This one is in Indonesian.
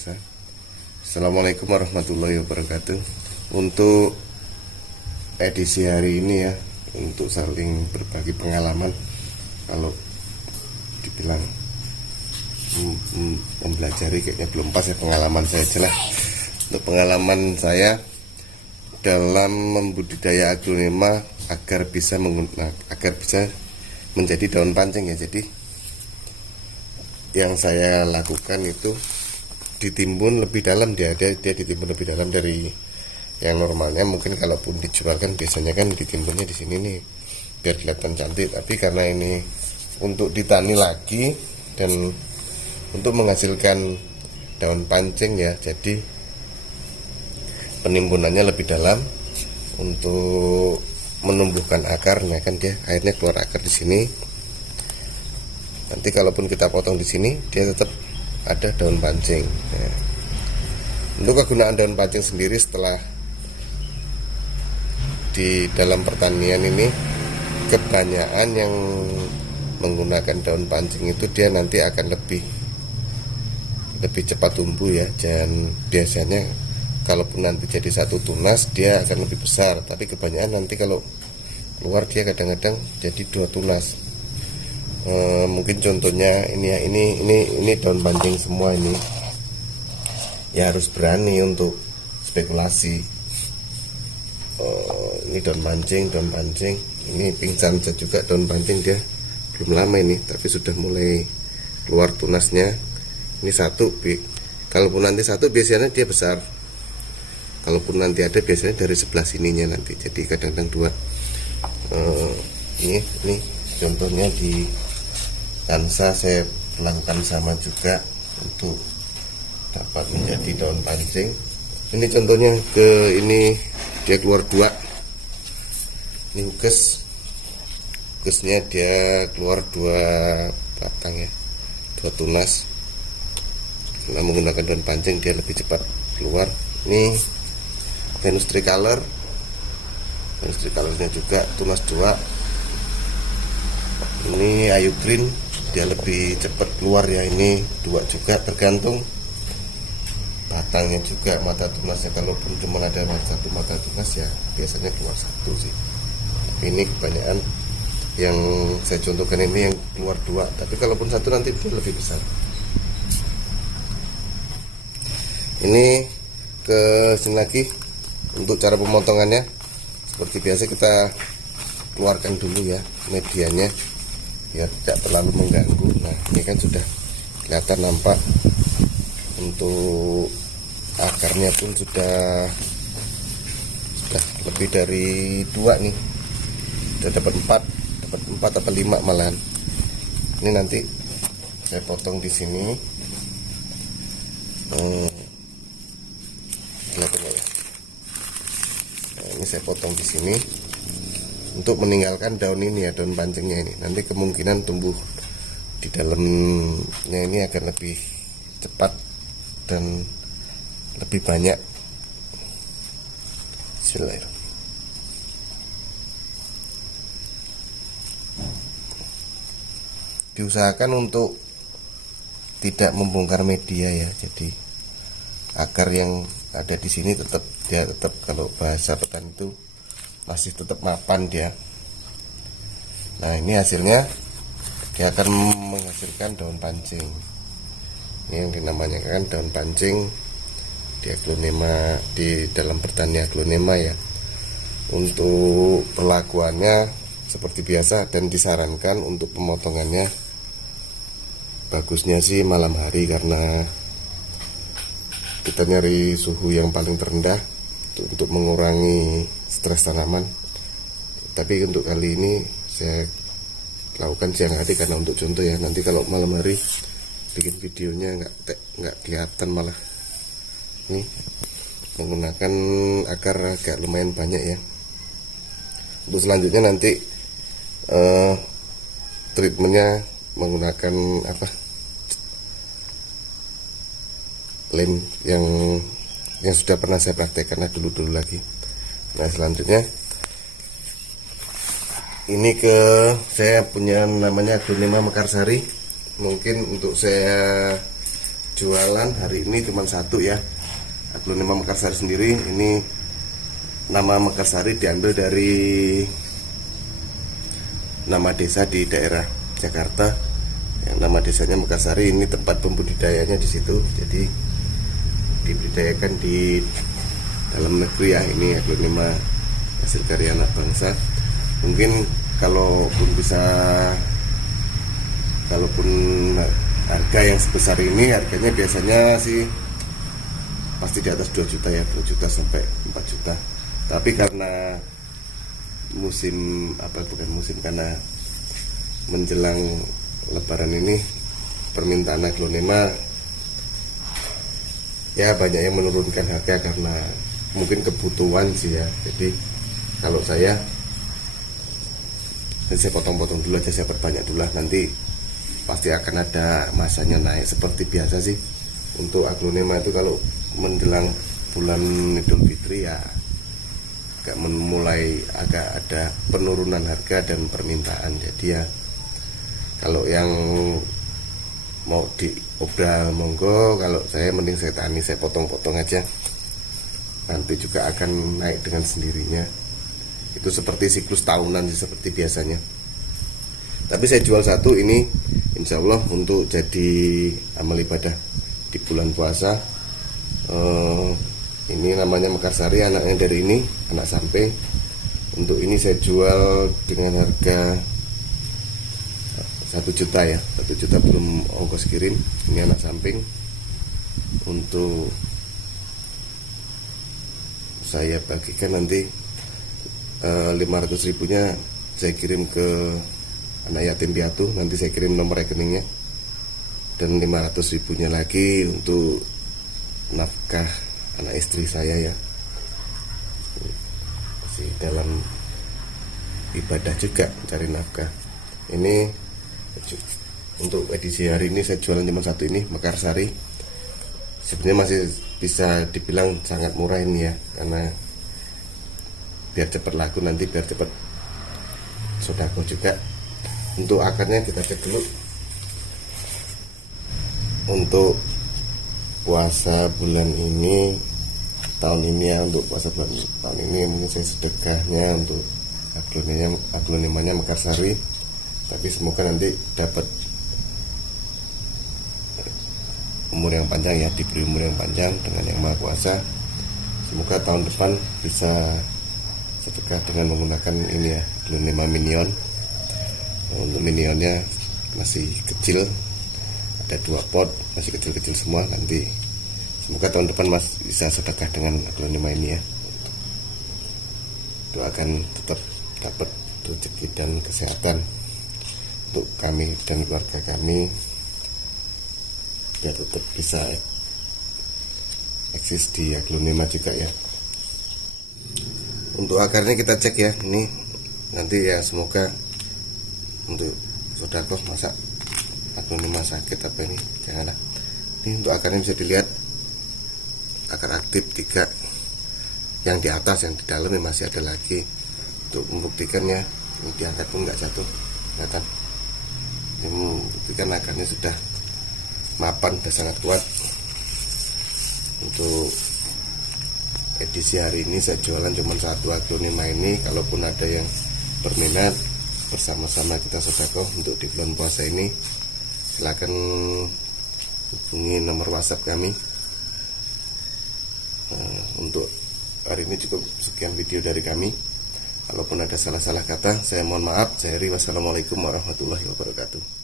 biasa. Assalamualaikum warahmatullahi wabarakatuh. Untuk edisi hari ini ya, untuk saling berbagi pengalaman. Kalau dibilang mempelajari kayaknya belum pas ya, pengalaman saya jelas. Untuk pengalaman saya dalam membudidaya aglonema agar bisa menjadi daun pancing ya. Jadi yang saya lakukan itu ditimbun lebih dalam, dia ditimbun lebih dalam dari yang normalnya. Mungkin kalaupun dijual kan biasanya kan ditimbunnya di sini nih biar kelihatan cantik, tapi karena ini untuk ditani lagi dan untuk menghasilkan daun pancing ya, jadi penimbunannya lebih dalam untuk menumbuhkan akarnya. Kan dia akhirnya keluar akar di sini. Nanti kalaupun kita potong di sini, dia tetap ada daun pancing. Ya. Untuk kegunaan daun pancing sendiri setelah di dalam pertanian ini, kebanyakan yang menggunakan daun pancing itu dia nanti akan lebih cepat tumbuh ya. Dan biasanya kalaupun nanti jadi satu tunas, dia akan lebih besar. Tapi kebanyakan nanti kalau keluar dia kadang-kadang jadi dua tunas. Mungkin contohnya ini ya, ini daun pancing semua ini ya, harus berani untuk spekulasi. Ini daun pancing ini pingsan juga daun pancing, dia belum lama ini tapi sudah mulai keluar tunasnya. Ini satu, kalaupun nanti satu biasanya dia besar, kalaupun nanti ada biasanya dari sebelah sininya nanti, jadi kadang-kadang dua. Ini contohnya di Kansa saya melakukan sama juga untuk dapat menjadi daun pancing. Ini contohnya ini dia keluar dua. Ini ukesnya dia keluar dua batang ya, dua tunas. Karena menggunakan daun pancing dia lebih cepat keluar. Ini Venus tricolornya juga tunas dua. Ini Ayu Green, dia lebih cepat keluar ya, ini dua juga, tergantung batangnya juga, mata tunasnya. Kalaupun cuma ada satu mata tunas ya biasanya keluar satu sih, tapi ini kebanyakan yang saya contohkan ini yang keluar dua, tapi kalaupun satu nanti dia lebih besar. Ini ke sini lagi untuk cara pemotongannya. Seperti biasa kita keluarkan dulu ya medianya biar tidak terlalu mengganggu. Nah ini kan sudah kelihatan nampak, untuk akarnya pun sudah lebih dari dua nih, sudah dapat empat atau lima malahan. Ini nanti saya potong di sini. Kelihatan ya. Nah, ini saya potong di sini untuk meninggalkan daun ini ya, daun pancingnya ini. Nanti kemungkinan tumbuh di dalamnya ini akan lebih cepat dan lebih banyak. Bismillahirrahmanirrahim. Diusahakan untuk tidak membongkar media ya, jadi akar yang ada di sini tetap kalau bahasa petani itu masih tetap mapan dia. Nah ini hasilnya dia akan menghasilkan daun pancing. Ini yang dinamakan kan daun pancing di aglonema, di dalam pertanian aglonema ya. Untuk perlakuannya seperti biasa, dan disarankan untuk pemotongannya bagusnya sih malam hari, karena kita nyari suhu yang paling terendah untuk mengurangi stres tanaman. Tapi untuk kali ini saya lakukan siang hari karena untuk contoh ya. Nanti kalau malam hari bikin videonya nggak kelihatan malah. Ini menggunakan akar agak lumayan banyak ya. Untuk selanjutnya nanti treatmentnya menggunakan lem yang sudah pernah saya praktekkan dulu lagi. Nah selanjutnya ini saya punya namanya aglonema mekarsari. Mungkin untuk saya jualan hari ini cuma satu ya, aglonema Mekarsari sendiri. Ini nama Mekarsari diambil dari nama desa di daerah Jakarta yang nama desanya Mekarsari. Ini tempat pembudidayanya di situ, jadi dibudidayakan di dalam negeri ya. Ini aglonema hasil karya anak bangsa. Mungkin kalaupun harga yang sebesar ini, harganya biasanya sih pasti di atas 2 juta ya, 2 juta sampai 4 juta. Tapi karena karena menjelang lebaran ini permintaan aglonema ya banyak yang menurunkan harga karena mungkin kebutuhan sih ya. Jadi kalau saya potong-potong dulu aja, saya perbanyak dulu lah, nanti pasti akan ada masanya naik. Seperti biasa sih untuk aglonema itu kalau menjelang bulan Idul Fitri ya agak ada penurunan harga dan permintaan. Jadi ya kalau yang mau diobral monggo, kalau saya mending saya tani, saya potong-potong aja, nanti juga akan naik dengan sendirinya. Itu seperti siklus tahunan sih, seperti biasanya. Tapi saya jual satu ini insya Allah untuk jadi amal ibadah di bulan puasa. Ini namanya Mekarsari, anaknya dari ini, anak samping. Untuk ini saya jual dengan harga 1 juta ya, 1 juta belum ongkos kirim. Ini anak samping. Untuk saya bagikan nanti 500 ribunya saya kirim ke anak yatim piatu, nanti saya kirim nomor rekeningnya, dan 500 ribunya lagi untuk nafkah anak istri saya ya, masih dalam ibadah juga cari nafkah. Ini untuk edisi hari ini saya jualan cuma satu ini, Mekarsari. Sebenarnya masih bisa dibilang sangat murah ini ya, karena biar cepat laku, nanti biar cepat sodako juga. Untuk akarnya kita cek dulu. Untuk puasa bulan ini, tahun ini ya, untuk puasa bulan tahun ini mungkin saya sedekahnya untuk aglonemanya Mekarsari. Tapi semoga nanti dapat umur yang panjang ya, diberi umur yang panjang dengan yang Maha Kuasa. Semoga tahun depan bisa sedekah dengan menggunakan ini ya, aglonema minion. Untuk minionnya masih kecil, ada 2 pot, masih kecil-kecil semua. Nanti semoga tahun depan Mas bisa sedekah dengan aglonema ini ya. Doakan tetap dapat rezeki dan kesehatan untuk kami dan keluarga kami, ya tetap bisa eksis di aglonema juga ya. Untuk akarnya kita cek ya, ini nanti ya semoga untuk sodakoh, masa aglonema sakit apa ini, janganlah. Ini untuk akarnya bisa dilihat, akar aktif 3, yang di atas, yang di dalam masih ada lagi. Untuk membuktikan ya, ini diangkat pun nggak jatuh, kelihatan. Ini membuktikan akarnya sudah mapan, sudah sangat kuat. Untuk edisi hari ini saya jualan cuma satu aglonema ini. Kalaupun ada yang berminat, bersama-sama kita sedekah untuk di bulan puasa ini, silakan hubungi nomor WhatsApp kami. Untuk hari ini cukup sekian video dari kami. Kalaupun ada salah-salah kata, saya mohon maaf. Saya Heri, wassalamualaikum warahmatullahi wabarakatuh.